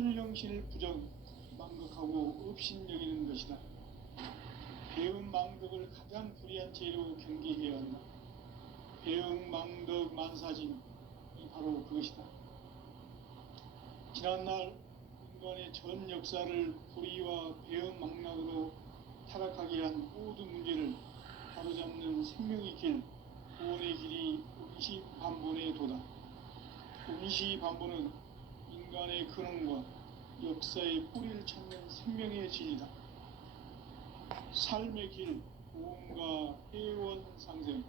현령신을 망극하고 업신여기는 것이다. 배음 망덕을 가장 불의한 죄로 경계해야 한다. 배음 망덕 만사진이 바로 그것이다. 지난날 인간의 전 역사를 불의와 배음 망락으로 타락하게 한 모든 문제를 바로잡는 생명의 길, 구원의 길이 운시반본의 도다. 운시반본은 인간의 근원과 역사의 뿌리를 찾는 생명의 진리다. 삶의 길, 고음과 회원 상생.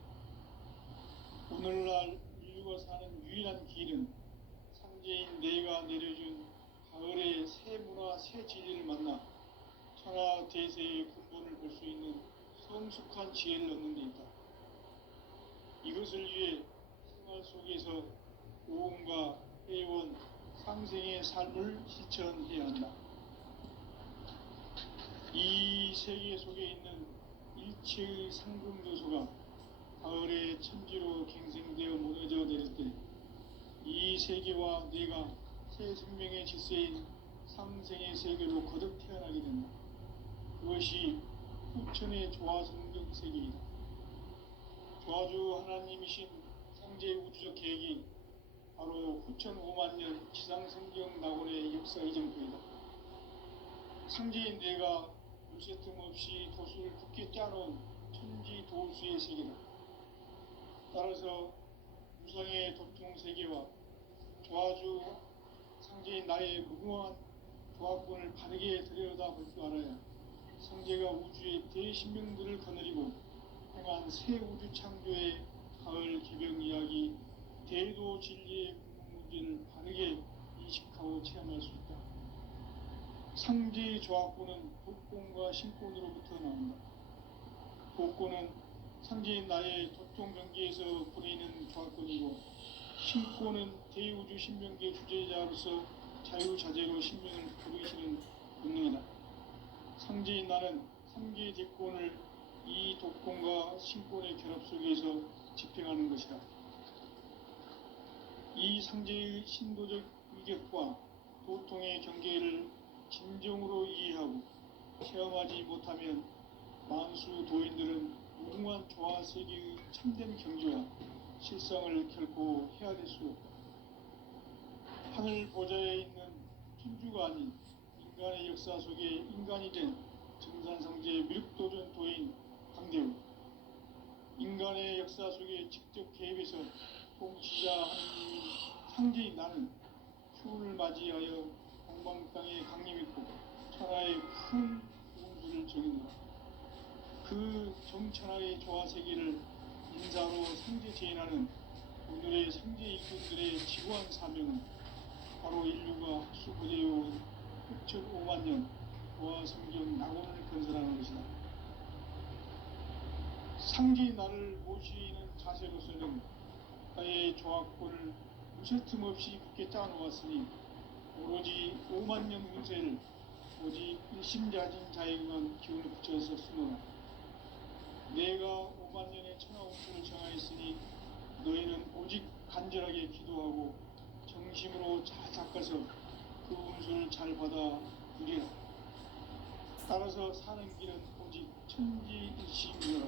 오늘날 인류가 사는 유일한 길은 상제인 내가 내려준 가을의 새 문화, 새 진리를 만나 천하 대세의 근본을 볼 수 있는 성숙한 지혜를 얻는 데 있다. 이것을 위해 생활 속에서 고음과 회원, 상생의 삶을 실천해야 한다. 이 세계 속에 있는 일체의 상승요소가 가을의 천지로 갱생되어 무너져 내릴 때 이 세계와 내가 새 생명의 질서인 상생의 세계로 거듭 태어나게 된다. 그것이 후천의 조화성경 세계이다. 조화주 하나님이신 상제 우주적 계획이 바로 후천 5만 년 지상성경 낙원의 역사 이정표이다. 상제인 내가 요새 틈없이 도수를 굳게 짜놓은 천지 도수의 세계다. 따라서 우상의 도통 세계와 조화주 상제인 나의 무궁한 조화권을 바르게 들여다볼 줄 알아야 상제가 우주의 대신명들을 거느리고 행한 새 우주 창조의 가을 개병 이야기, 대도 진리의 궁극 문제를 바르게 인식하고 체험할 수 있다. 상제의 조화권은 복권과 신권으로부터 나온다. 복권은 상제인 나의 도통 경계에서 보내는 조화권이고, 신권은 대우주 신명계 주제자로서 자유자재로 신명을 부르시는 본능이다. 상제인 나는 상계 대권을 이 독권과 신권의 결합 속에서 집행하는 것이다. 이 상제의 신도적 위격과 도통의 경계를 진정으로 이해하고 체험하지 못하면 만수 도인들은 무궁한 조화세계의 참된 경지와 실상을 결코 헤아릴 수 없다. 하늘 보좌에 있는 천주가 아닌 인간의 역사 속에 인간이 된 정산상제의 미륵도전 도인 강대우, 인간의 역사 속에 직접 개입해서 통치자 하느님인 상제인 나는 추운을 맞이하여 동방땅에 강림했고 천하의 큰 운수를 정했노라. 그 정천하의 조화세계를 인사로 상제 제인하는 오늘의 상제 일꾼들의 지구한 사명은 바로 인류가 학수고대해온 후천 5만 년 조화성경 낙원을 건설하는 것이다. 상제인 나를 모시는 자세로서는 나의 조화권을 무쇠 틈 없이 굳게 짜놓았으니 오로지 5만 년 운세를 오직 일심자진 자에게만 기운을 붙여서 쓰노라. 내가 5만 년의 천하 운수를 정하였으니 너희는 오직 간절하게 기도하고 정심으로 잘 닦아서 그 운수를 잘 받아 누리라. 따라서 사는 길은 오직 천지일심이라.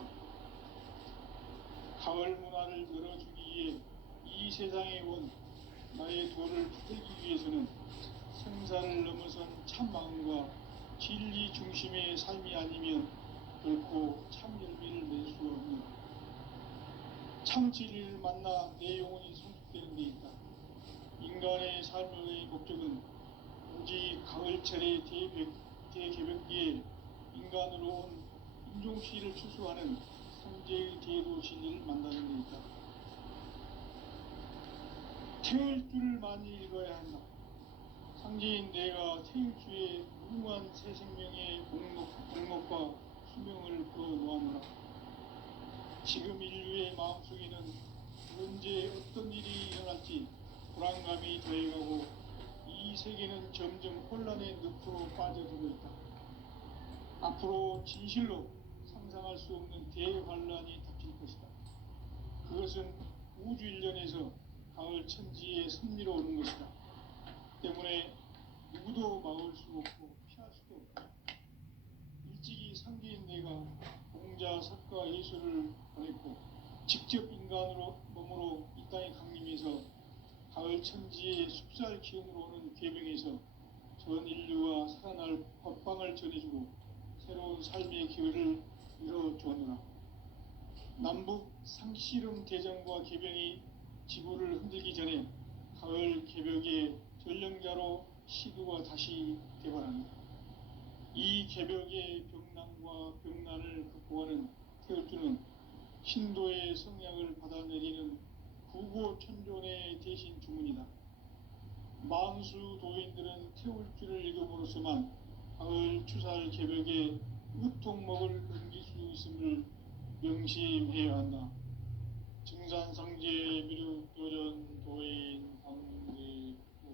가을 문화를 열어주기 위해 이 세상에 온 나의 도를 붙들기 위해서는 생사를 넘어선 참마음과 진리 중심의 삶이 아니면 결코 참 열매를 낼 수 없는 참 진리를 만나 내 영혼이 성숙되는 데 있다. 인간의 삶의 목적은 오직 가을철의 대개벽기에 인간으로 온 인종시를 추수하는 상제의 대도 진리를 만나는 데 있다. 태일 줄을 많이 읽어야 한다. 상제인 내가 태일주의 무궁한 새 생명의 목록과 수명을 풀어놓았노라. 지금 인류의 마음속에는 언제 어떤 일이 일어날지 불안감이 더해가고 이 세계는 점점 혼란의 늪으로 빠져들고 있다. 앞으로 진실로 상상할 수 없는 대환란이 닥칠 것이다. 그것은 우주 일련에서 가을 천지의 섭리로 오는 것이다. 때문에 누구도 누구도 막을 수 없고 피할 수도 없다. 일찍이 상계인 내가 공자, 석가, 예수를 보냈고 직접 인간으로 몸으로 이 땅에 강림해서 가을 천지의 숲살 기운으로 오는 계명에서 전 인류가 살아날 법방을 전해주고 새로운 삶의 기회를 열어주었노라. 남북 상씨름 대전과 개병이 지구를 흔들기 전에 가을 개벽의 전령자로 시두가 다시 개발한다. 이 개벽의 병난과 병난을 극복하는 태울주는 신도의 성약을 받아내리는 구고천존의 대신 주문이다. 만수 도인들은 태울주를 읽음으로써만 가을 추살 개벽의 으통목을 넘길 수 있음을 명심해야 한다. 증산상제 미륵 도전 도인 강대군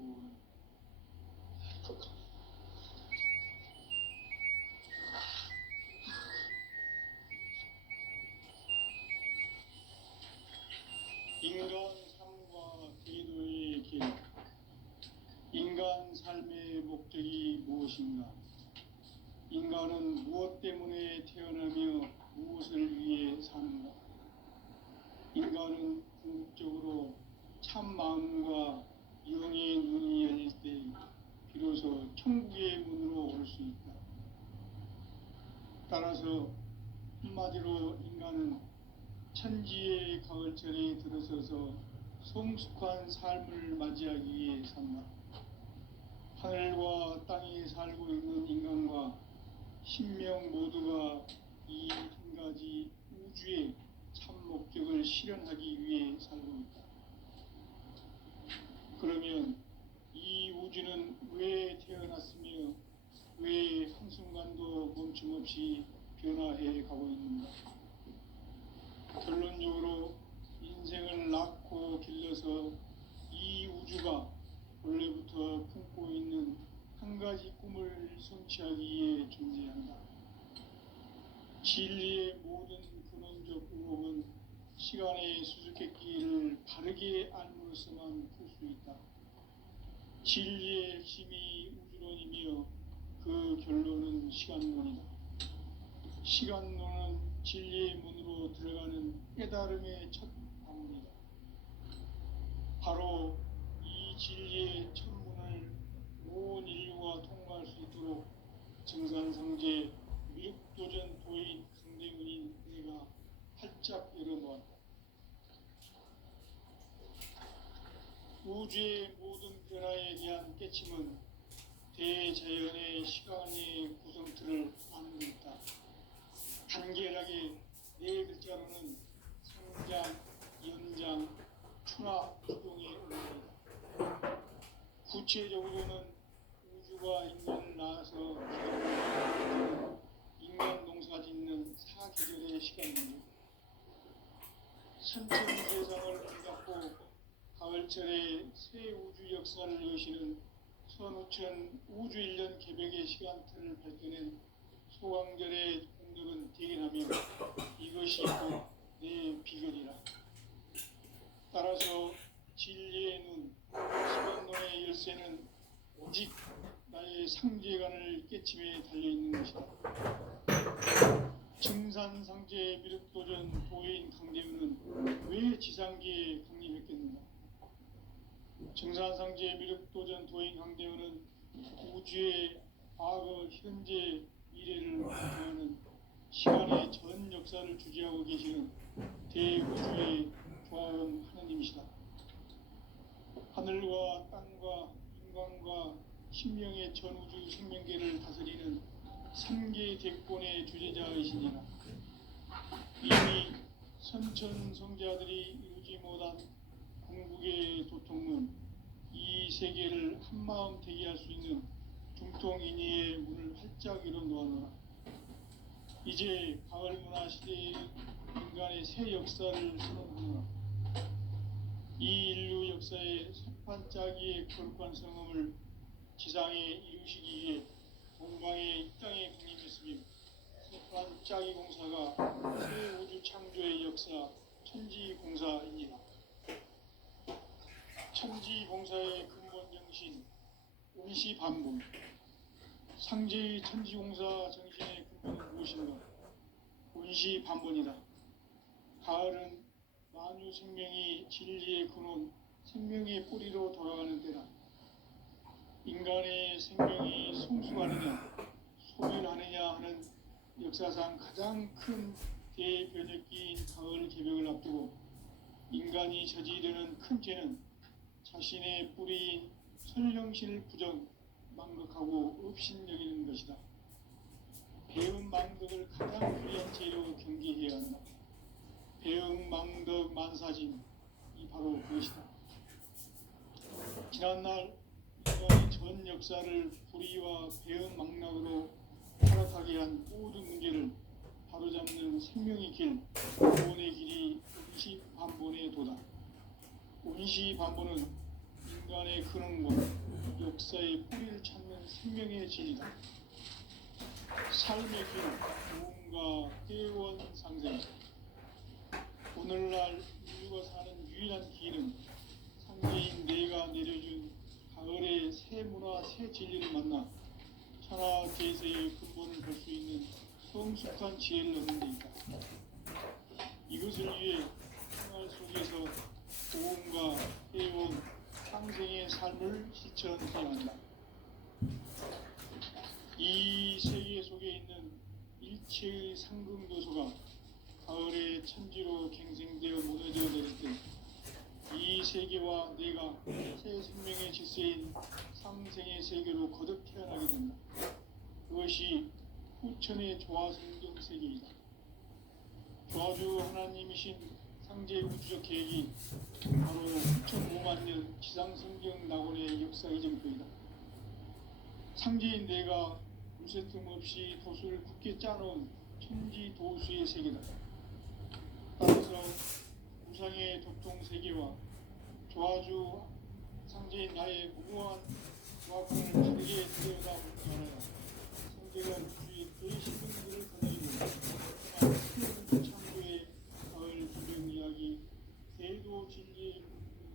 인간 삶과 대도의 길. 인간 삶의 목적이 무엇인가? 인간은 무엇 때문에 태어나며 무엇을 위해 사는가? 인간은 궁극적으로 참 마음과 영의 눈이 열릴 때 비로소 천국의 문으로 올 수 있다. 따라서 한마디로 인간은 천지의 가을철에 들어서서 성숙한 삶을 맞이하기 위해 산다. 하늘과 땅에 살고 있는 인간과 신명 모두가 이 한 가지 우주의 참 목적을 실현하기 위해 살고 있다. 그러면 이 우주는 왜 태어났으며 왜 한순간도 멈춤없이 변화해 가고 있는가? 결론적으로 인생을 낳고 길러서 이 우주가 원래부터 품고 있는 한 가지 꿈을 성취하기 위해 존재한다. 진리의 모든 근원적 의혹은 시간의 수수께끼를 바르게 알므로써만 풀 수 있다. 진리의 핵심이 우주론이며 그 결론은 시간론이다. 시간론은 진리의 문으로 들어가는 깨달음의 첫 방문이다. 바로 이 진리의 첫 문을 온 인류가 통과할 수 있도록 증산상제 미륵도전 도인 강대문인 내가 활짝 열어놓았다. 우주의 모든 변화에 대한 깨침은 대자연의 시간의 구성틀을 아는 데 있다. 간결하게 네 글자로는 상장, 연장, 추나 추동의 의미이다. 구체적으로는 우주가 인간을 낳아서 인간 농사 짓는 사계절의 시간입니다. 천천세상을 붙잡고 가을철에 새 우주 역사를 여시는 선우천 우주일년 개벽의 시간틀을 밝혀낸 소강절의 공덕은 대견하며 이것이 곧 내 비결이라. 따라서 진리의 눈, 시간론의 열쇠는 오직 나의 상제관을 깨침에 달려있는 것이다. 증산상제 미륵도전 도인 강대우는 왜 지상계에 강림했겠는가? 증산상제 미륵도전 도인 강대우는 우주의 과거, 현재, 미래를 구성하는 시간의 전 역사를 주재하고 계시는 대우주의 조화원 하느님이시다. 하늘과 땅과 인간과 신명의 전우주 생명계를 다스리는 삼계 대권의 주재자이시니라. 이미 선천성자들이 이루지 못한 궁극의 도통은 이 세계를 한마음 되게 할 수 있는 중통인의의 문을 활짝 열어놓았노라. 이제 가을 문화 시대의 인간의 새 역사를 선언하노라. 이 인류 역사의 석판짜기의 거룩한 성음을 지상에 이루시기 위해 동방의 이 땅에 강림했으며 석판짜기 공사가 새 우주 창조의 역사 천지공사입니다. 천지공사의 근본 정신 온시 반본. 상제의 천지공사 정신의 근본은 무엇인가? 온시 반본이다. 가을은 만유 생명이 진리의 근원, 생명의 뿌리로 돌아가는 때다. 인간의 생명이 성숙하느냐, 소멸하느냐 하는 역사상 가장 큰 대변혁기인 가을 개벽을 앞두고 인간이 저지르는 큰 죄는 자신의 뿌리인 선령신을 부정, 망극하고 업신여기는 것이다. 배음 망덕을 가장 불리한 죄로 경계해야 한다. 배음 망덕 만사진이 바로 그것이다. 지난날 인간의 전 역사를 불의와 배음 망락으로 타락하게 한 모든 문제를 바로잡는 생명의 길, 구원의 길이 온시반본의 도다. 온시반본은 인간의 근원과 역사의 뿌리를 찾는 생명의 진이다. 삶의 길은 무언가 회원 상생. 오늘날 인류가 사는 유일한 길은 상제인 내가 내려준 가을의 새 문화, 새 진리를 만나 천하 계세의 근본을 볼 수 있는 성숙한 지혜를 얻는 데 있다. 이것을 위해 생활 속에서 보험과 회원, 상생의 삶을 실천해야 한다. 이 세계 속에 있는 일체의 상금도소가 가을의 천지로 갱생되어 무너져 내릴 때 이 세계와 내가 새 생명의 질서인 상생의 세계로 거듭 태어나게 된다. 그것이 후천의 조화성경 세계이다. 조화주 하나님이신 상제 우주적 계획이 바로 후천 5만 년 지상성경 낙원의 역사 이정표이다. 상제인 내가 물새틈 없이 도수를 굳게 짜놓은 천지 도수의 세계다. 따라서 우상의 도통 세계와 조화주 상제인 나의 무모한 조합을 다르게 들여다보지 말아야 상제가 우주의 대신분들을 거느리고 큰 창조의 가을 기병 이야기 대도 진리의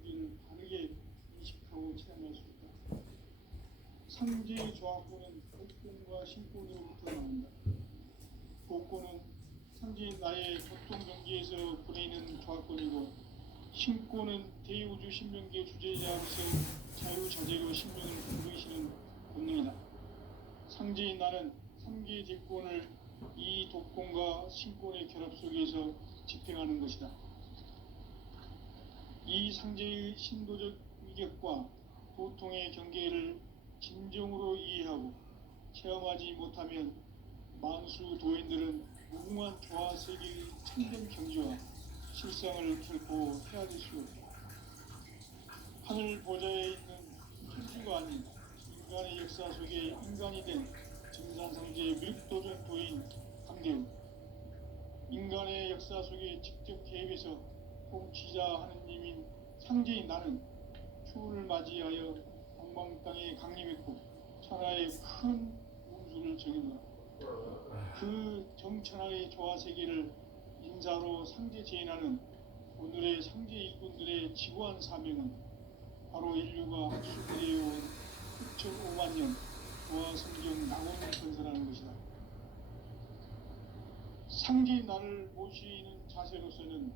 문제를 다르게 인식하고 체험할 수 있다. 상제의 조합구는 복권과 신권으로부터 나온다. 복권은 상제인 나의 교통경계에서 보내는 조합권이고 신권은 대우주 신명계 주제자로서 자유자재로 신명을 부르시는 본능이다. 상제인 나는 3개의 대권을 이 독권과 신권의 결합 속에서 집행하는 것이다. 이 상제의 신도적 위격과 도통의 경계를 진정으로 이해하고 체험하지 못하면 만수 도인들은 무궁한 조화세계의 참된 경지와 실상을 결코 헤아릴 수 없다. 하늘 보좌에 있는 천주가 아닌 인간의 역사 속에 인간이 된 증산상제의 밀도전 도인 강대우. 인간의 역사 속에 직접 개입해서 통치자 하느님인 상제인 나는 추운을 맞이하여 동방 땅에 강림했고 천하의 큰 운수를 정해놓아 그 정천하의 조화세계를 인사로 상제 제인하는 오늘의 상제 일꾼들의 지구한 사명은 바로 인류가 학술해온 9,5만 년 조화성경 낙원을 건설하는 것이다. 상제인 나를 모시는 자세로서는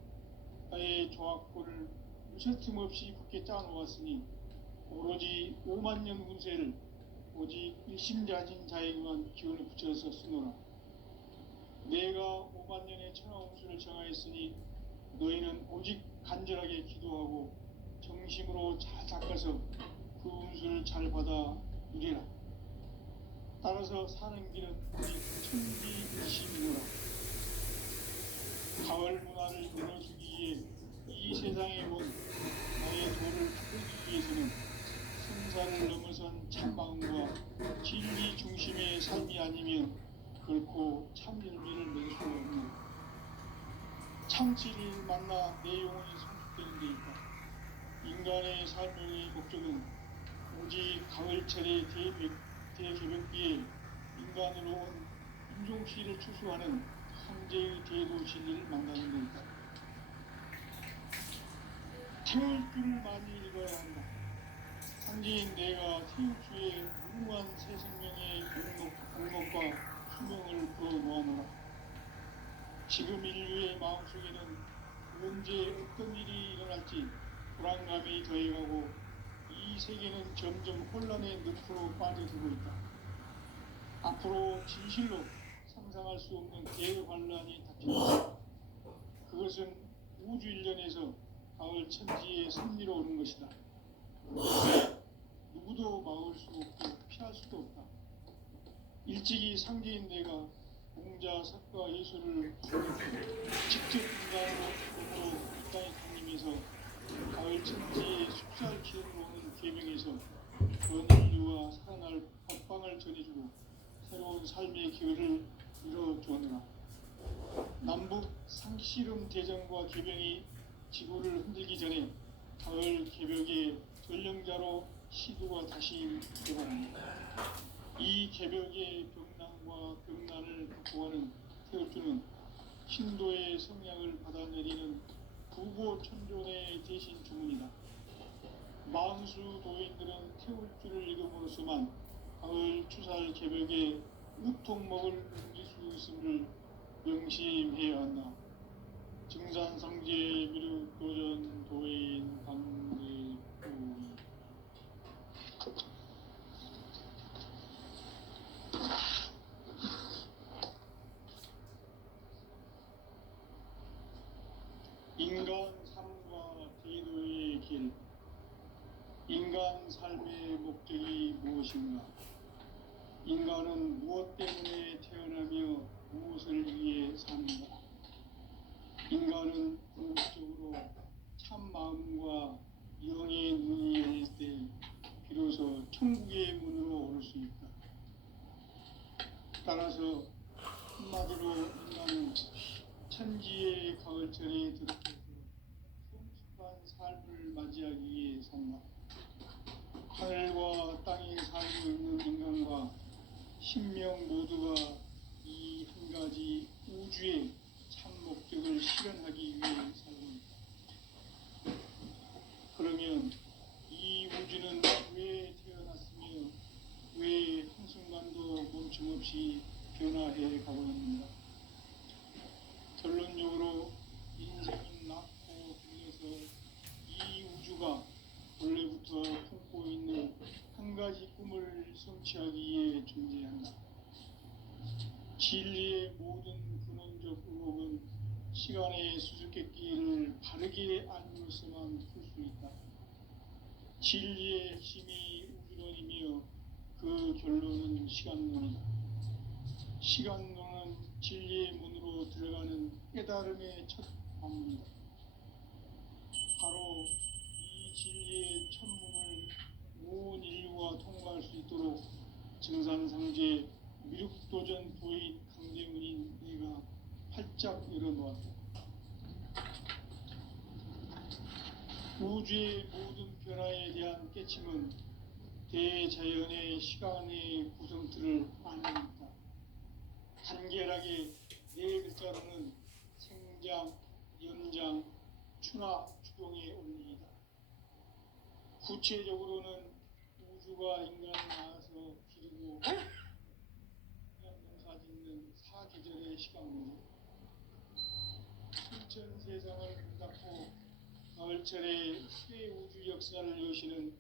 나의 조합권을 무쇠틈 없이 굳게 짜놓았으니 오로지 5만 년 운세를 오직 일심자진 자에게만 기운을 붙여서 쓰노라. 내가 5만 년의 천하 운수를 정하였으니 너희는 오직 간절하게 기도하고 정심으로 잘 닦아서 그 운수를 잘 받아 누리라. 따라서 사는 길은 오직 천지일심이노라. 가을 문화를 열어주기 위해 이 세상에 온 나의 도를 풀기 위해서는 생사를 넘어선 참마음과 진리 중심의 삶이 아니면 결코 참 열매를 맺을 수 없는 참치를 만나 내 영혼이 성숙되는 데 있다. 인간의 삶의 목적은 오직 가을철의 대개벽기에 인간으로 온 인종씨를 추수하는 상제의 대도 진리를 만나는 데 있다. 태울 줄을 많이 읽어야 한다. 상제인 내가 태육주의 무궁한 새 생명의 공목과 수명을 불어놓아노라. 지금 인류의 마음속에는 언제 어떤 일이 일어날지 불안감이 더해가고 이 세계는 점점 혼란의 늪으로 빠져들고 있다. 앞으로 진실로 상상할 수 없는 대환란이 닥친다. 그것은 우주 일련에서 가을 천지의 섭리로 오는 것이다. 누구도 막을 수 없고 피할 수도 없다. 일찍이 상제인 내가 공자, 석가, 예술을 직접 인간으로 이 땅에 강림해서 가을 천지의 숲살 기운으로 오는 계명에서 전 인류와 살아날 법방을 전해주고 새로운 삶의 기회를 이뤄주었노라. 남북 상씨름 대전과 개병이 지구를 흔들기 전에 가을 개벽의 전령자로 시도가 다시 개발합니다. 이 개벽의 병난과 병난을 극복하는 태울주는 신도의 성향을 받아내리는 부고천존의 대신 주문이다. 만수 도인들은 태울주를 읽음으로써만 가을 추살 개벽에 우통먹을 옮길 수 있음을 명심해야 한다. 증산상제 미륵도전 도인 강대구이. 인간 삶과 제도의 길. 인간 삶의 목적이 무엇인가? 인간은 무엇 때문에 태어나며 무엇을 위해 사는가? 인간은 궁극적으로 참 마음과 영의 눈이 열릴 때 비로소 천국의 문으로 오를 수 있다. 따라서 한마디로 인간은 천지의 가을철에 들어서서 성숙한 삶을 맞이하기 위해 산다. 하늘과 땅에 살고 있는 인간과 신명 모두가 이 한 가지 우주의 참 목적을 실현하기 위해 살고 있다. 그러면 이 우주는 왜 태어났으며 왜 한순간도 멈춤없이 변화해 가고 있는가? 결론적으로 인생은 낳고 길러서 이 우주가 원래부터 품고 있는 한 가지 꿈을 성취하기 위해 존재한다. 진리의 모든 근원적 의혹은 시간의 수수께끼를 바르게 알므로서만 풀 수 있다. 진리의 핵심이 우주론이며 그 결론은 시간론이다. 시간론은 진리의 문으로 들어가는 깨달음의 첫 방문이다. 바로 이 진리의 첫 문을 온 인류가 통과할 수 있도록 증산상제 미륵도전 도인 강대문인 내가 활짝 열어놓았다. 우주의 모든 변화에 대한 깨침은 대자연의 시간의 구성틀을 아닙니다. 간결하게 네 글자로는 생장, 연장, 추나 추동의 원리이다. 구체적으로는 우주가 인간을 낳아서 기르고 농사 짓는 사계절의 시간입니다. 순천 세상을 문 닫고 가을철에 새 우주 역사를 여시는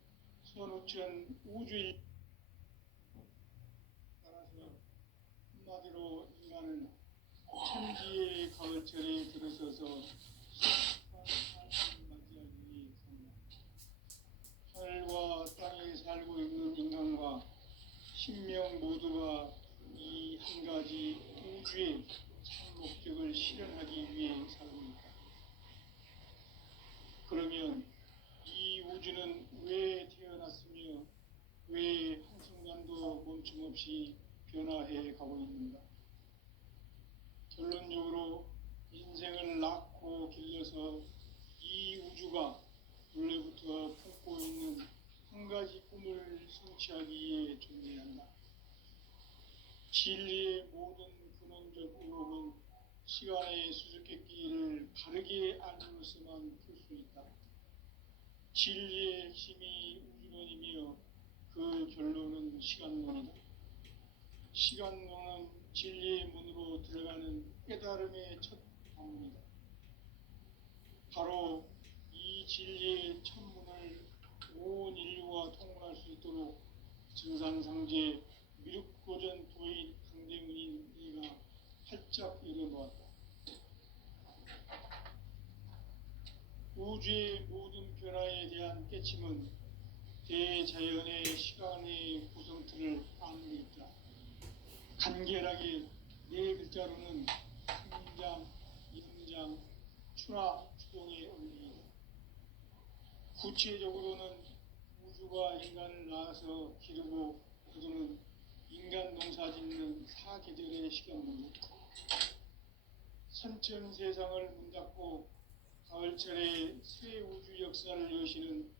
선우천 우주일. 따라서 한마디로 인간은 천지의 가을철에 들어서서 수많은 삶을 맞이하기 위해 산다. 하늘과 땅에 살고 있는 인간과 신명 모두가 이 한 가지 우주의 참 목적을 실현하기 위해 살고 있다. 그러면 이 우주는 왜 태어났으며 왜 한순간도 멈춤없이 변화해 가고 있는가? 결론적으로 인생을 낳고 길러서 이 우주가 원래부터 품고 있는 한 가지 꿈을 성취하기 위해 존재한다. 진리의 모든 근원적 의혹은 시간의 수수께끼를 바르게 알므로써만 풀 수 있다. 진리의 핵심이 우주론이며 그 결론은 시간론이다. 시간론은 진리의 문으로 들어가는 깨달음의 첫 방문이다. 바로 이 진리의 첫 문을 온 인류가 통과할 수 있도록 증산상제 미륵고전 도인 강대문인 네가 활짝 열어놓았다. 우주의 모든 변화에 대한 깨침은 대자연의 시간의 구성틀을 아는 데 있다. 간결하게 네 글자로는 성장, 임장, 추나 추동의 원리이다. 구체적으로는 우주가 인간을 낳아서 기르고 거두는 인간 농사 짓는 사계절의 시간문이다. 선천 세상을 문닫고 가을철에 새 우주 역사를 여시는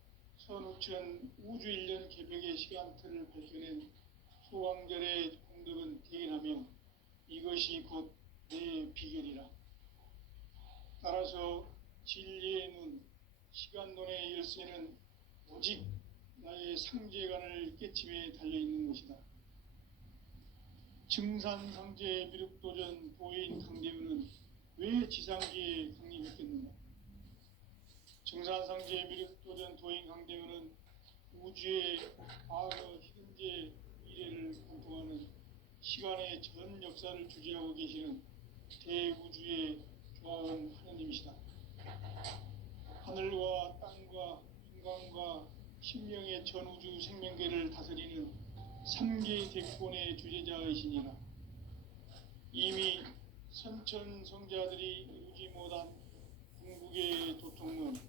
선우천 우주일년 개벽의 시간틀을 밝혀낸 소왕절의 공덕은 대견하며 이것이 곧 내 비결이라. 따라서 진리의 눈, 시간론의 열쇠는 오직 나의 상제관을 깨침에 달려있는 것이다. 증산상제 미륵도전 도인 강대우는 왜 지상기에 강림했겠는가? 증산상제 미륵도전 도인 강대우는 우주의 과거, 현재, 미래를 관통하는 시간의 전 역사를 주재하고 계시는 대우주의 조화원 하느님이시다. 하늘과 땅과 인간과 신명의 전우주 생명계를 다스리는 3개 대권의 주제자이시니라. 이미 선천성자들이 이루지 못한 궁극의 도통은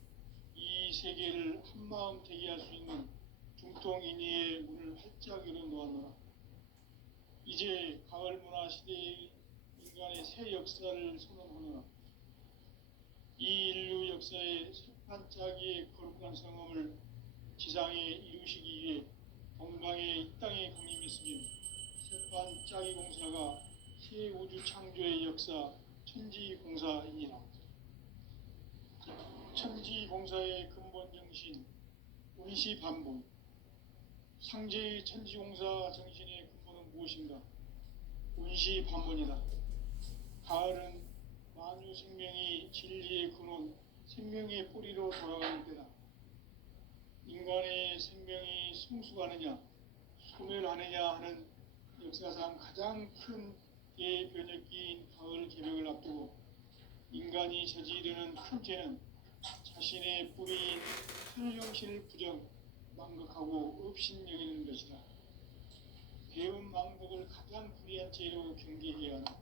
이 세계를 한마음 되게 할 수 있는 중통인의의 문을 활짝 열어놓았노라. 이제 가을 문화 시대의 인간의 새 역사를 선언하노라. 이 인류 역사의 새반짝이의 거룩한 성험을 지상에 이루시기 위해 동방의 이 땅에 강림했으며 새반짝이 공사가 새 우주 창조의 역사 천지공사이니라. 천지공사의 근본 정신 운시반본. 상제의 천지공사 정신의 근본은 무엇인가? 운시반본이다. 가을은 만유 생명이 진리의 근원, 생명의 뿌리로 돌아가는 때다. 인간의 생명이 성숙하느냐, 소멸하느냐 하는 역사상 가장 큰 대변혁기인 가을 개벽을 앞두고 인간이 저지르는 큰 죄는 자신의 뿌리인 현령신을 부정, 망각하고 업신여기는 것이다. 배운 망덕을 가장 불의한 죄로 경계해야 한다.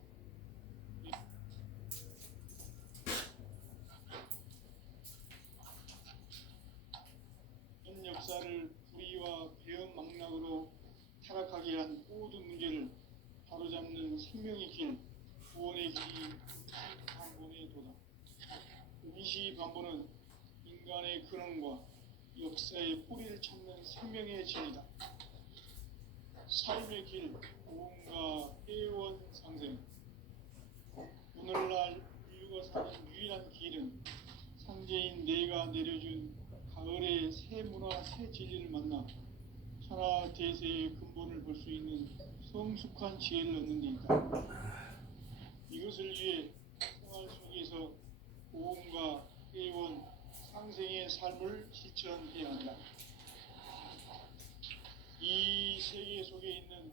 현 역사를 불의와 배운 망락으로 타락하게 한 모든 문제를 바로잡는 생명의 길, 구원의 길이 반본의 도다. 운시반본은 인간의 근원과 역사의 뿌리를 찾는 생명의 진이다. 삶의 길, 고음과 회원 상생. 오늘날 인류가 사는 유일한 길은 상제인 내가 내려준 가을의 새 문화, 새 진리를 만나 천하 대세의 근본을 볼 수 있는 성숙한 지혜를 얻는 데 있다. 이것을 위해 생활 속에서 고음과 회원, 상생의 삶을 실천해야 한다. 이 세계 속에 있는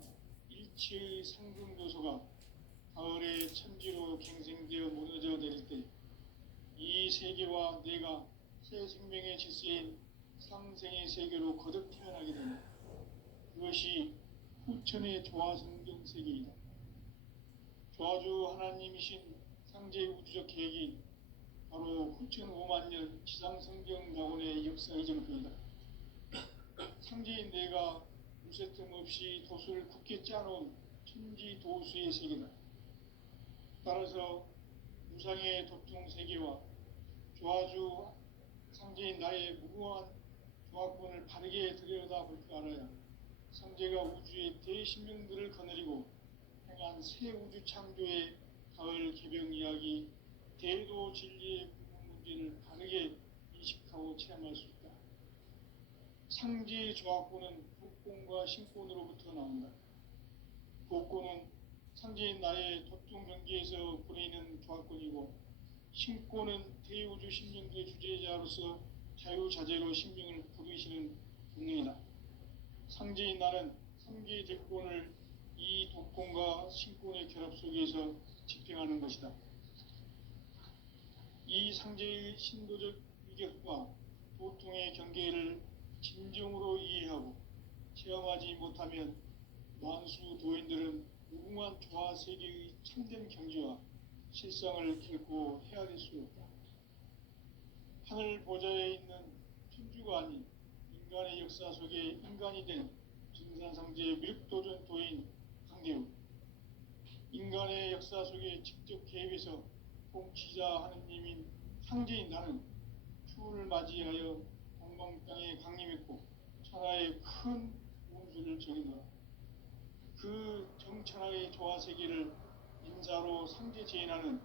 일체의 상승교소가 가을의 천지로 갱생되어 무너져 내릴 때 이 세계와 내가 새 생명의 질서인 상생의 세계로 거듭 태어나게 된다. 그것이 후천의 조화성경 세계이다. 조화주 하나님이신 상제의 우주적 계획이 바로 후천 5만 년 지상성경 낙원의 역사 이전표이다. 상제인 내가 무쇠틈 없이 도수를 굳게 짜놓은 천지 도수의 세계다. 따라서 무상의 도통 세계와 조화주 상제인 나의 무궁한 조화권을 바르게 들여다볼 줄 알아야 상제가 우주의 대신명들을 거느리고 행한 새 우주 창조의 가을 개병 이야기, 대도 진리의 구분 문제를 바르게 인식하고 체험할 수 있다. 상제의 조합권은 복권과 신권으로부터 나온다. 복권은 상제인 나의 도통 경기에서 보내는 조합권이고, 신권은 대우주 신명대 주제자로서 자유자재로 신명을 부르시는 본능이다. 상제인 나는 3개의 대권을 이 독권과 신권의 결합 속에서 집행하는 것이다. 이 상제의 신도적 위격과 도통의 경계를 진정으로 이해하고 체험하지 못하면 만수 도인들은 무궁한 조화 세계의 참된 경지와 실상을 결코 헤아릴 수 없다. 하늘 보좌에 있는 천주가 아닌 인간의 역사 속에 인간이 된 증산상제의 밀도전 도인 강대우, 인간의 역사 속에 직접 개입해서 통치자 하느님인 상제인 나는 추운을 맞이하여 동방 땅에 강림했고 천하의 큰 운수를 정해놓아 그 정천하의 조화세계를 인자로 상제재현하는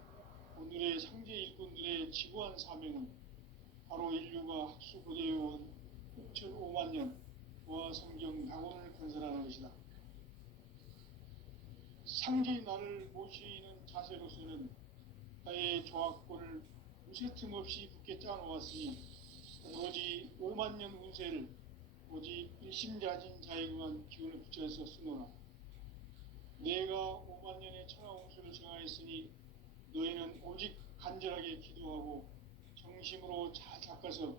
오늘의 상제 일꾼들의 지구한 사명은 바로 인류가 학수고대해온 6,5만 년 보아성경 낙원을 건설하는 것이다. 상제의 나를 모시는 자세로서는 나의 조합권을 무쇠틈 없이 굳게 짜놓았으니 오로지 5만 년 운세를 오직 일심자진 자에게만 기운을 붙여서 쓰노라. 내가 5만 년의 천하 운수를 정하였으니 너희는 오직 간절하게 기도하고 정심으로 잘 닦아서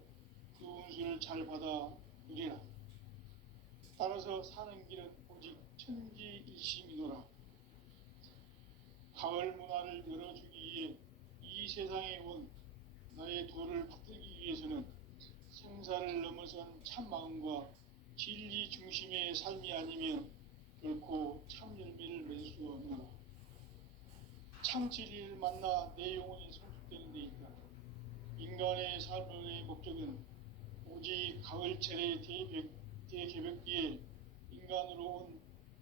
그 운수를 잘 받아 누리라. 따라서 사는 길은 오직 천지일심이노라. 가을 문화를 열어주기 위해 이 세상에 온 나의 도를 붙들기 위해서는 생사를 넘어선 참 마음과 진리 중심의 삶이 아니면 결코 참 열매를 맺을 수 없노라. 참 진리를 만나 내 영혼이 성숙되는 데 있다. 인간의 삶의 목적은 오직 가을철의 대개벽기에 인간으로 온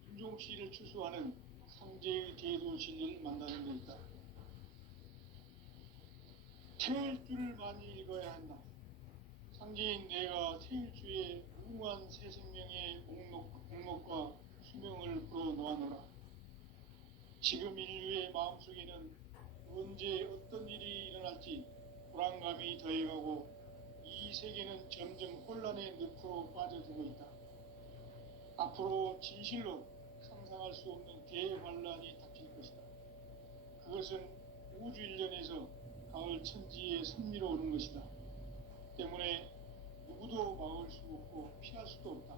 인종씨를 추수하는 상제의 대도 진리를 만나는 데 있다. 태일주를 많이 읽어야 한다. 상제인 내가 태일주의 무궁한 새 생명의 목록과 수명을 풀어놓아노라. 지금 인류의 마음속에는 언제 어떤 일이 일어날지 불안감이 더해가고 이 세계는 점점 혼란의 늪으로 빠져들고 있다. 앞으로 진실로 상상할 수 없는 대환란이 닥칠 것이다. 그것은 우주 일련에서 가을 천지에 선미로 오는 것이다. 때문에 누구도 막을 수 없고 피할 수도 없다.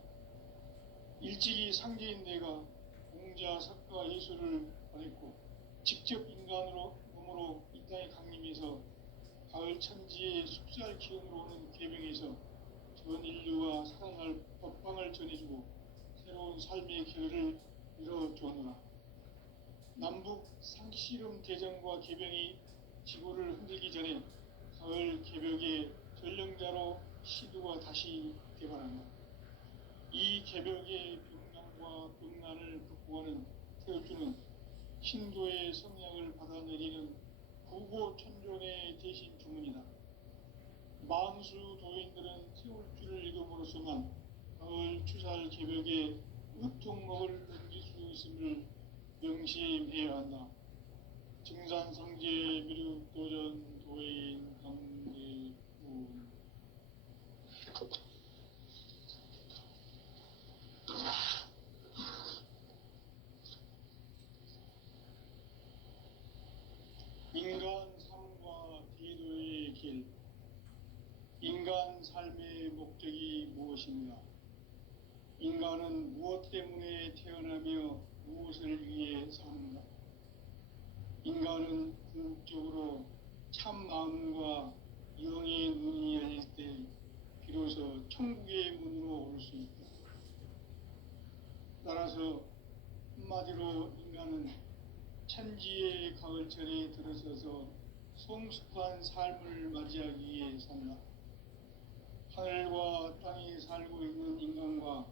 일찍이 상제인 내가 공자, 석가, 예수를 보냈고 직접 인간으로 몸으로 이 땅에 강림해서 가을 천지의 숲살 기운으로 오는 계명에서 전 인류와 살아날 법방을 전해주고 새로운 삶의 기회를 열어주었노라. 남북 상씨름 대전과 계병이 지구를 흔들기 전에 가을 개벽의 전령자로 시두가 다시 개발한다. 이 개벽의 병난과 병난을 극복하는 태울주는 신도의 성향을 받아내리는 구고천존의 대신 주문이다. 만수 도인들은 태울주를 읽음으로써만 가을 추살 개벽의 으통목을 넘길 수 있음을 명심해야 한다. 증산상제 미륵도전 도인 강대훈. 인간 삶과 기도의 길. 인간 삶의 목적이 무엇인가? 인간은 무엇 때문에 태어나며 무엇을 위해 사는가? 인간은 궁극적으로 참 마음과 영의 눈이 열릴 때 비로소 천국의 문으로 올 수 있다. 따라서 한마디로 인간은 천지의 가을철에 들어서서 성숙한 삶을 맞이하기 위해 산다. 하늘과 땅에 살고 있는 인간과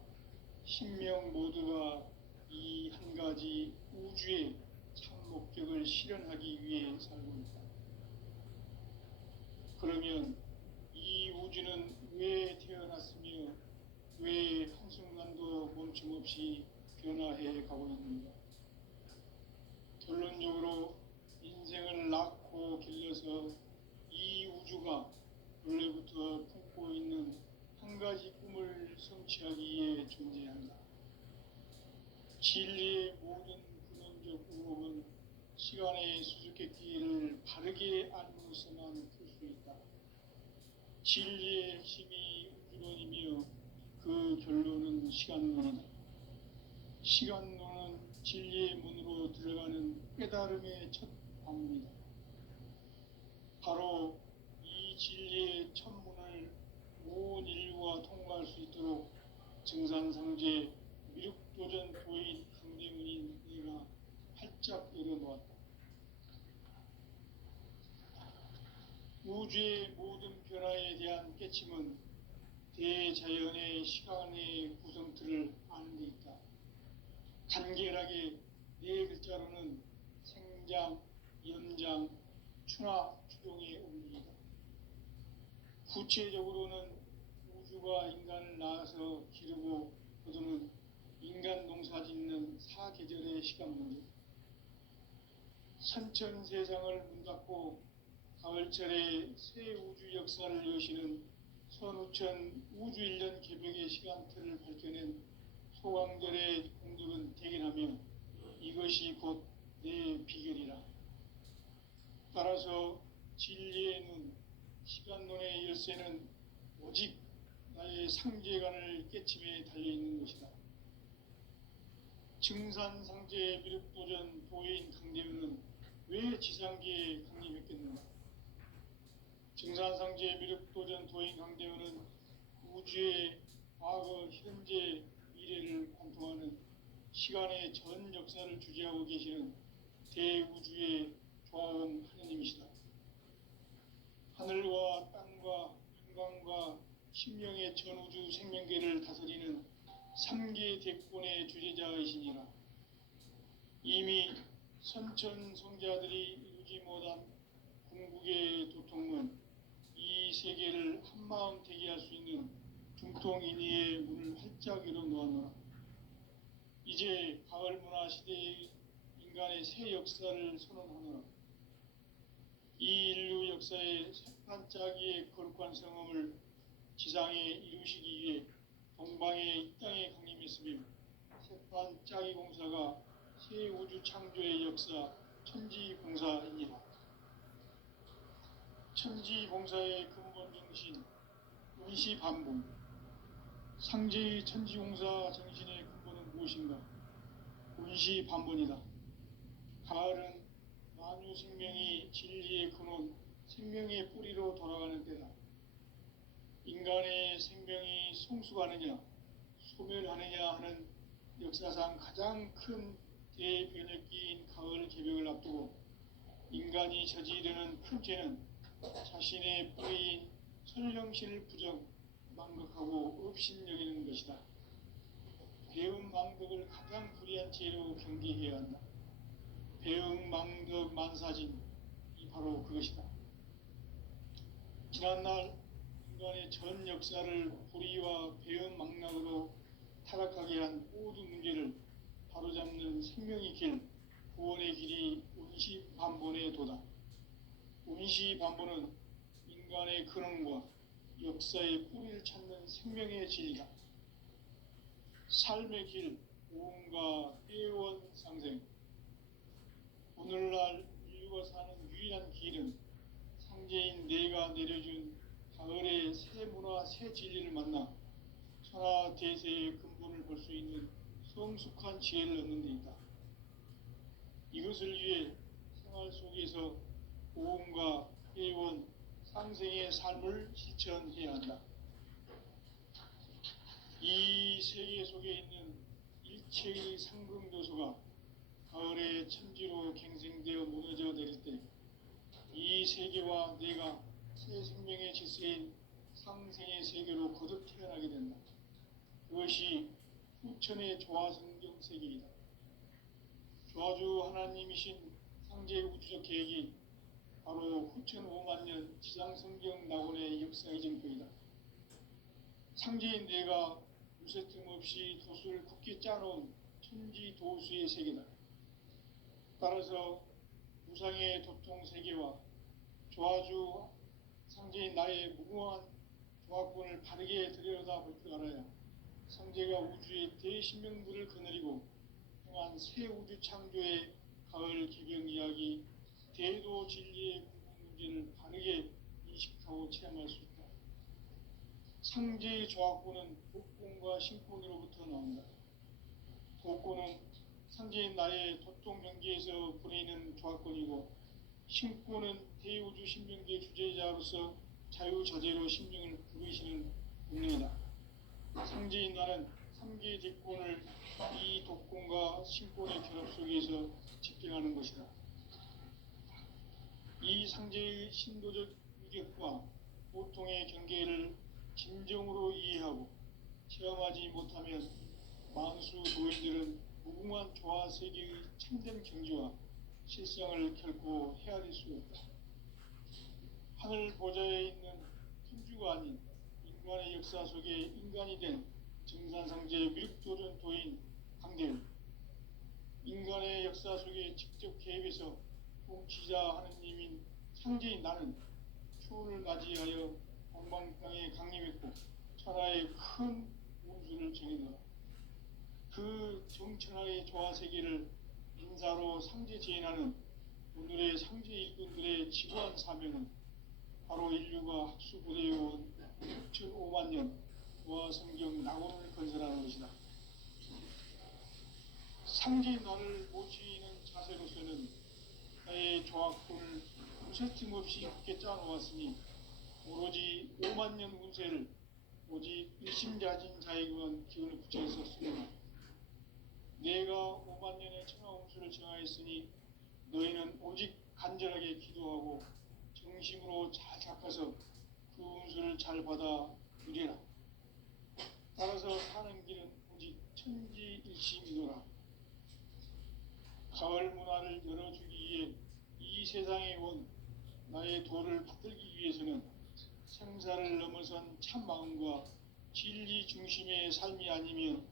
신명 모두가 이 한 가지 우주의 참 목적을 실현하기 위해 살고 있다. 그러면 이 우주는 왜 태어났으며 왜 한순간도 멈춤없이 변화해 가고 있는가? 결론적으로 인생을 낳고 길러서 이 우주가 원래부터 품고 있는 한 가지 꿈을 성취하기 위해 존재한다. 진리의 모든 근원적 의혹은 시간의 수수께끼를 바르게 알고서만 풀 수 있다. 진리의 핵심이 우주론이며 그 결론은 시간론이다. 시간론은 진리의 문으로 들어가는 깨달음의 첫 방문이다. 바로 이 진리의 첫 문을 온 인류가 통과할 수 있도록 증산상제 미륵도전 도인 강대문인 내가 활짝 열어놓았다. 우주의 모든 변화에 대한 깨침은 대자연의 시간의 구성틀을 아는 데 있다. 간결하게 네 글자로는 생장, 연장, 추나 추동의 원리이다. 구체적으로는 우주가 인간을 낳아서 기르고 거두는 인간 농사 짓는 사계절의 시간 문제, 선천세상을 문 닫고 가을철에 새 우주 역사를 여시는 선우천 우주일년 개벽의 시간틀을 밝혀낸 소강절의 공덕은 대견하며 이것이 곧 내 비결이라. 따라서 진리의 눈, 시간론의 열쇠는 오직 나의 상제관을 깨침에 달려있는 것이다. 증산상제 미륵도전 도인 강대문은 왜 지상계에 강림했겠는가? 증산상제 미륵도전 도인 강대문은 우주의 과거, 현재, 미래를 관통하는 시간의 전 역사를 주재하고 계시는 대우주의 조화원 하느님이시다. 하늘과 땅과 한강과 신명의 전우주 생명계를 다스리는 3계 대권의 주재자이시니라. 이미 선천성자들이 이루지 못한 궁극의 도통은 이 세계를 한마음 되게 할 수 있는 중통인의의 문을 활짝 열어놓았노라. 이제 가을 문화 시대의 인간의 새 역사를 선언하노라. 이 인류 역사의 새반짝이의 거룩한 성험을 지상에 이루시기 위해 동방의 이 땅에 강림했으며 새반짝이 공사가 새 우주 창조의 역사 천지공사이니라. 천지공사의 근본 정신 운시반복. 상제의 천지공사 정신의 근본은 무엇인가? 운시반본이다. 가을은 만유 생명이 진리의 근원, 생명의 뿌리로 돌아가는 때다. 인간의 생명이 성숙하느냐, 소멸하느냐 하는 역사상 가장 큰 대변혁기인 가을 개벽을 앞두고 인간이 저지르는 큰 죄는 자신의 뿌리인 설령신을 부정, 망극하고 업신여기는 것이다. 배움 망덕을 가장 불의한 죄로 경계해야 한다. 배움 망덕 만사진, 이 바로 그것이다. 지난날 인간의 전 역사를 불의와 배움 망락으로 타락하게 한 모든 문제를 바로잡는 생명의 길, 구원의 길이 운시반본의 도다. 운시반본은 인간의 근원과 역사의 뿌리를 찾는 생명의 진리다. 삶의 길, 오음과 회원상생. 오늘날 인류가 사는 유일한 길은 상제인 내가 내려준 가을의 새 문화, 새 진리를 만나 천하 대세의 근본을 볼 수 있는 성숙한 지혜를 얻는 데 있다. 이것을 위해 생활 속에서 오음과 회원, 상생의 삶을 실천해야 한다. 이 세계 속에 있는 일체의 상승요소가 가을의 천지로 갱생되어 무너져 내릴 때 이 세계와 내가 새 생명의 질서인 상생의 세계로 거듭 태어나게 된다. 그것이 후천의 조화성경 세계이다. 조화주 하나님이신 상제 우주적 계획이 바로 후천 5만 년 지상성경 낙원의 역사의 증거이다. 상제인 내가 무쇠틈 없이 돛을 굳게 짜놓은 천지 도수의 세계다. 따라서 무상의 도통 세계와 조화주 상제인 나의 무궁한 조합권을 바르게 들여다볼 줄 알아야 상제가 우주의 대신명들을 거느리고 행한 새 우주 창조의 가을 개경 이야기, 대도 진리의 궁극 문제를 바르게 인식하고 체험할 수 있다. 상제의 조합권은 복권과 신권으로부터 나온다. 복권은 상제인 나의 도통 경계에서 보내는 조합권이고, 신권은 대우주 신명계 주제자로서 자유자재로 신명을 부르시는 운명이다. 상제인 나는 삼계의 대권을 이 독권과 신권의 결합 속에서 집행하는 것이다. 이 상제의 신도적 위격과 보통의 경계를 진정으로 이해하고 체험하지 못하면 만수 도인들은 무궁한 조화 세계의 참된 경지와 실상을 결코 헤아릴 수 없다. 하늘 보좌에 있는 천주가 아닌 인간의 역사 속에 인간이 된 정산상제 미륵도전 도인 강대훈, 인간의 역사 속에 직접 개입해서 통치자 하느님인 상제인 나는 추운을 맞이하여 동방땅에 강림했고 천하의 큰 운수를 정해놓아 그 정천하의 조화세계를 인사로 상제 제인하는 오늘의 상제 일꾼들의 지구한 사명은 바로 인류가 학수부대해온 6,500만 년 조화성경 낙원을 건설하는 것이다. 상제인 나를 모시는 자세로서는 나의 조합권을 무쇠틈 없이 굳게 짜놓았으니 오로지 5만 년 운세를 오직 일심자진 자에게만 기운을 붙여서 쓰노라. 내가 5만 년의 천하운수를 정하였으니 너희는 오직 간절하게 기도하고 정심으로 잘 닦아서 그 운수를 잘 받아 누리라. 따라서 사는 길은 오직 천지일심이노라. 가을 문화를 열어주기 위해 이 세상에 온 나의 도를 받들기 위해서는 생사를 넘어선 참 마음과 진리 중심의 삶이 아니면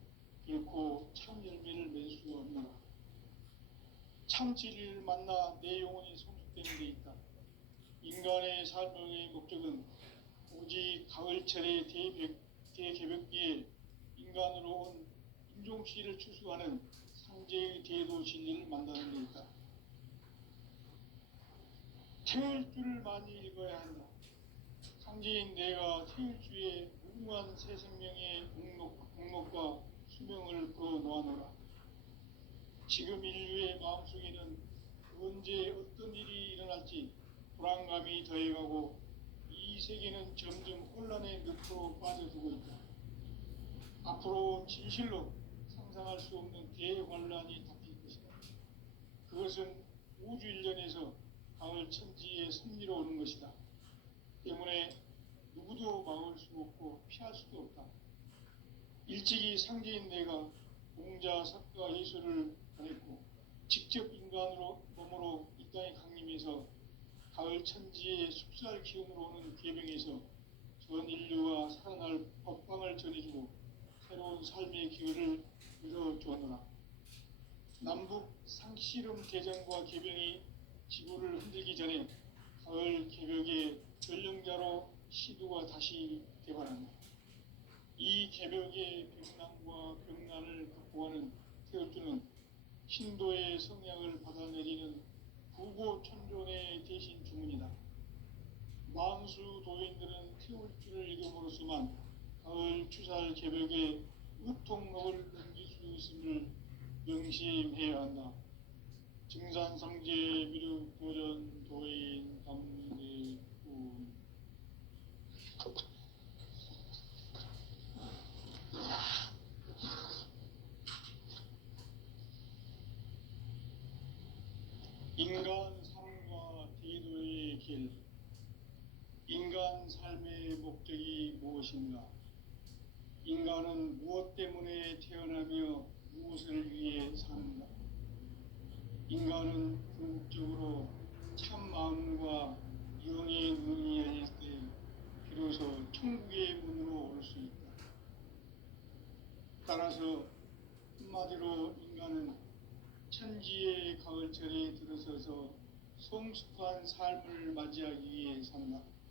결코 참 열매를 맺을 수 없노라. 참 진리를 만나 내 영혼이 성숙되는 데 있다. 인간의 삶의 목적은 오직 가을철의 대개벽기에 인간으로 온 인종씨를 추수하는 상제의 대도 진리를 만나는 데 있다. 태일주를 많이 읽어야 한다. 상제인 내가 태일주의 무궁한 새 생명의 목록과 수명을 풀어놓아노라. 지금 인류의 마음속에는 언제 어떤 일이 일어날지 불안감이 더해가고 이 세계는 점점 혼란의 늪으로 빠져들고 있다. 앞으로 진실로 상상할 수 없는 대환란이 닥칠 것이다. 그것은 우주 일련에서 가을 천지의 섭리로 오는 것이다. 때문에 누구도 막을 수 없고 피할 수도 없다. 일찍이 상제인 내가 공자, 석가, 예술을 보냈고 직접 인간으로 몸으로 이 땅에 강림해서 가을 천지의 숲살 기운으로 오는 계병에서 전 인류가 살아날 법방을 전해주고 새로운 삶의 기회를 이뤄주었노라. 남북 상씨름 대전과 계병이 지구를 흔들기 전에 가을 개벽의 전령자로 시두가 다시 개발한다. 이 개벽의 백난과 병난을 극복하는 태울주는 신도의 성향을 받아내리는 부고천존의 대신 주문이다. 만수 도인들은 태울주를 읽음으로써만 가을 추살 개벽의 의통록을 넘길 수 있음을 명심해야 한다. 증산상제 미륵 도전 도인 감대군. 인간 삶과 대도의 길. 인간 삶의 목적이 무엇인가? 인간은 무엇 때문에 태어나며 무엇을 위해 사는가? 인간은 궁극적으로 참 마음과 영의 눈이 열릴 때 비로소 천국의 문으로 올 수 있다. 따라서 한마디로 인간은 천지의 가을철에 들어서서 성숙한 삶을 맞이하기 위해 산다.